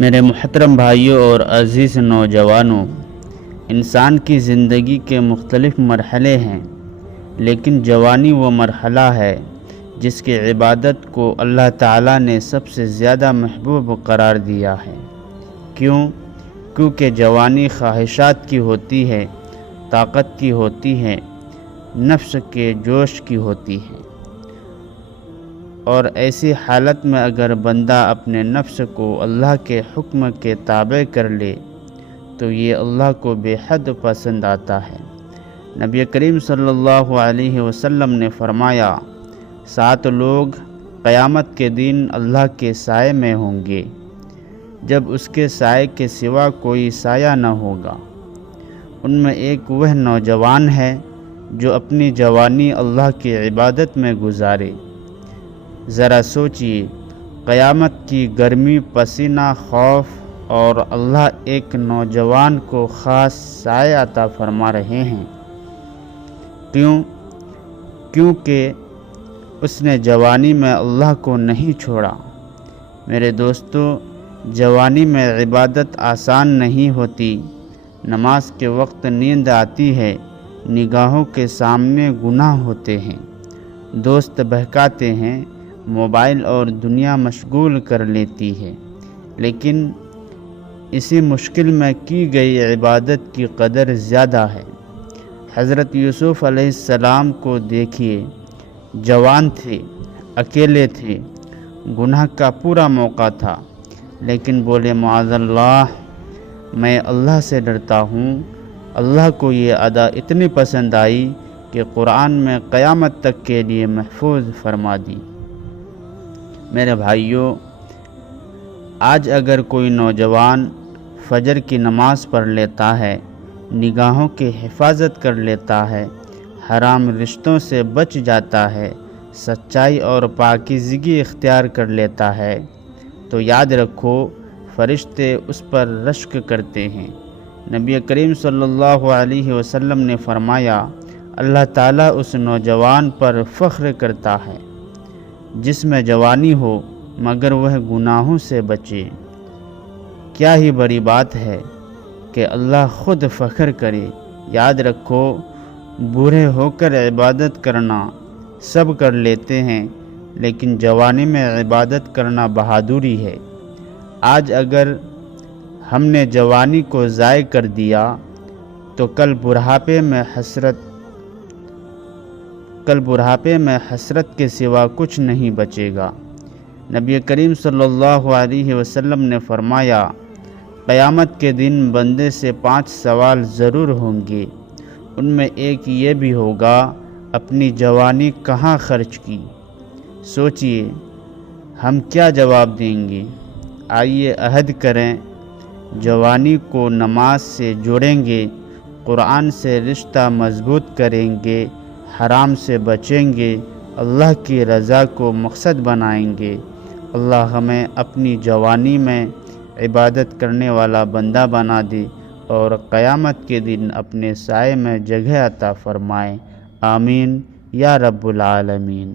میرے محترم بھائیوں اور عزیز نوجوانوں، انسان کی زندگی کے مختلف مرحلے ہیں، لیکن جوانی وہ مرحلہ ہے جس کی عبادت کو اللہ تعالیٰ نے سب سے زیادہ محبوب قرار دیا ہے۔ کیونکہ جوانی خواہشات کی ہوتی ہے، طاقت کی ہوتی ہے، نفس کے جوش کی ہوتی ہے، اور ایسی حالت میں اگر بندہ اپنے نفس کو اللہ کے حکم کے تابع کر لے تو یہ اللہ کو بے حد پسند آتا ہے۔ نبی کریم صلی اللہ علیہ وسلم نے فرمایا، 7 لوگ قیامت کے دن اللہ کے سائے میں ہوں گے جب اس کے سائے کے سوا کوئی سایہ نہ ہوگا۔ ان میں ایک وہ نوجوان ہے جو اپنی جوانی اللہ کی عبادت میں گزارے۔ ذرا سوچئے، قیامت کی گرمی، پسینہ، خوف، اور اللہ ایک نوجوان کو خاص سایہ عطا فرما رہے ہیں۔ کیونکہ اس نے جوانی میں اللہ کو نہیں چھوڑا۔ میرے دوستو، جوانی میں عبادت آسان نہیں ہوتی۔ نماز کے وقت نیند آتی ہے، نگاہوں کے سامنے گناہ ہوتے ہیں، دوست بہکاتے ہیں، موبائل اور دنیا مشغول کر لیتی ہے، لیکن اسی مشکل میں کی گئی عبادت کی قدر زیادہ ہے۔ حضرت یوسف علیہ السلام کو دیکھیے، جوان تھے، اکیلے تھے، گناہ کا پورا موقع تھا، لیکن بولے معاذ اللہ، میں اللہ سے ڈرتا ہوں۔ اللہ کو یہ ادا اتنی پسند آئی کہ قرآن میں قیامت تک کے لیے محفوظ فرما دی۔ میرے بھائیوں، آج اگر کوئی نوجوان فجر کی نماز پڑھ لیتا ہے، نگاہوں کی حفاظت کر لیتا ہے، حرام رشتوں سے بچ جاتا ہے، سچائی اور پاکیزگی اختیار کر لیتا ہے، تو یاد رکھو، فرشتے اس پر رشک کرتے ہیں۔ نبی کریم صلی اللہ علیہ وسلم نے فرمایا، اللہ تعالیٰ اس نوجوان پر فخر کرتا ہے جس میں جوانی ہو مگر وہ گناہوں سے بچے۔ کیا ہی بڑی بات ہے کہ اللہ خود فخر کرے۔ یاد رکھو، بوڑھے ہو کر عبادت کرنا سب کر لیتے ہیں، لیکن جوانی میں عبادت کرنا بہادری ہے۔ آج اگر ہم نے جوانی کو ضائع کر دیا تو کل بڑھاپے میں حسرت کے سوا کچھ نہیں بچے گا۔ نبی کریم صلی اللہ علیہ وسلم نے فرمایا، قیامت کے دن بندے سے 5 سوال ضرور ہوں گے، ان میں ایک یہ بھی ہوگا، اپنی جوانی کہاں خرچ کی؟ سوچئے، ہم کیا جواب دیں گے؟ آئیے عہد کریں، جوانی کو نماز سے جوڑیں گے، قرآن سے رشتہ مضبوط کریں گے، حرام سے بچیں گے، اللہ کی رضا کو مقصد بنائیں گے۔ اللہ ہمیں اپنی جوانی میں عبادت کرنے والا بندہ بنا دے اور قیامت کے دن اپنے سائے میں جگہ عطا فرمائے۔ آمین یا رب العالمین۔